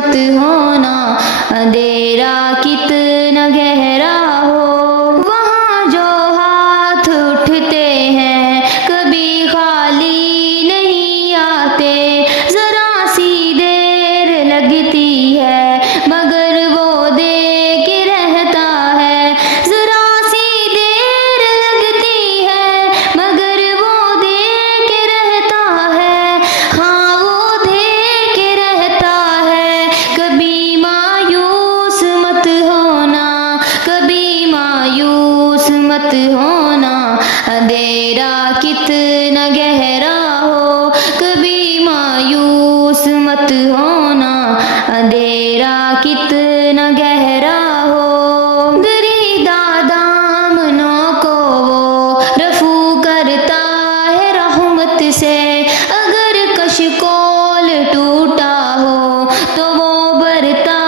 مت ہونا، اندھیرا کتنا گہرا ہو، وہاں جو ہاتھ اٹھتے ہیں کبھی خالی نہیں آتے، ذرا سی دیر لگتی ہے مگر وہ دے کے رہتا ہے، ذرا سی دیر لگتی ہے مگر وہ دے کے رہتا ہے، ہاں وہ دے کے رہتا ہے۔ کبھی مایوس مت ہونا، کبھی مایوس مت ہونا، اندھیرا کتنا گہرا ہو، کبھی مایوس مت ہونا، اندھیرا کتنا گہرا ہو، دریدہ دامنوں کو وہ رفو کرتا ہے رحمت سے، اگر کشکول ٹوٹا ہو تو وہ بھرتا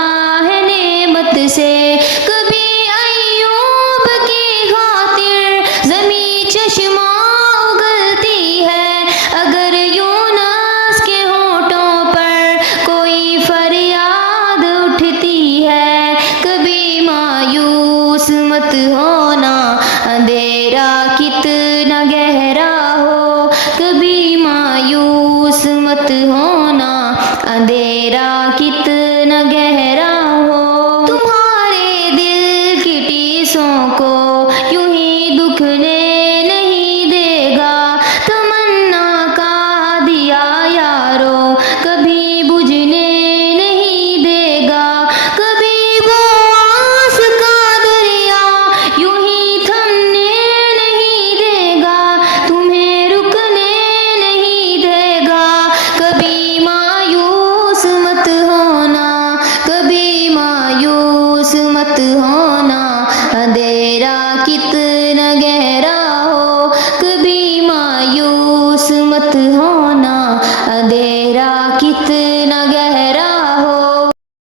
ہے نعمت سے، کبھی ایوب کی خاطر زمیں چشمہ اگلتی ہے، اگر یونس کے ہونٹوں پر کوئی فریاد اٹھتی ہے، کبھی مایوس مت ہونا، اندھیرا کتنا گہرا ہو، کبھی مایوس مت ہونا، اندھیرا کتنا گہرا ہو، تمہارے دل کی ٹیسوں کو یوں ہی دکھنے نہیں دے گا، تمنا کا دیا یارو کبھی بجھنے نہیں دے گا، کبھی وہ آس کا دریا یوں ہی تھمنے نہیں دے گا، تمہیں رکنے نہیں دے گا، کبھی مایوس مت ہونا، کبھی مایوس مت ہونا، اندھیرا کتنا گہرا ہو، کبھی مایوس مت ہونا، اندھیرا کتنا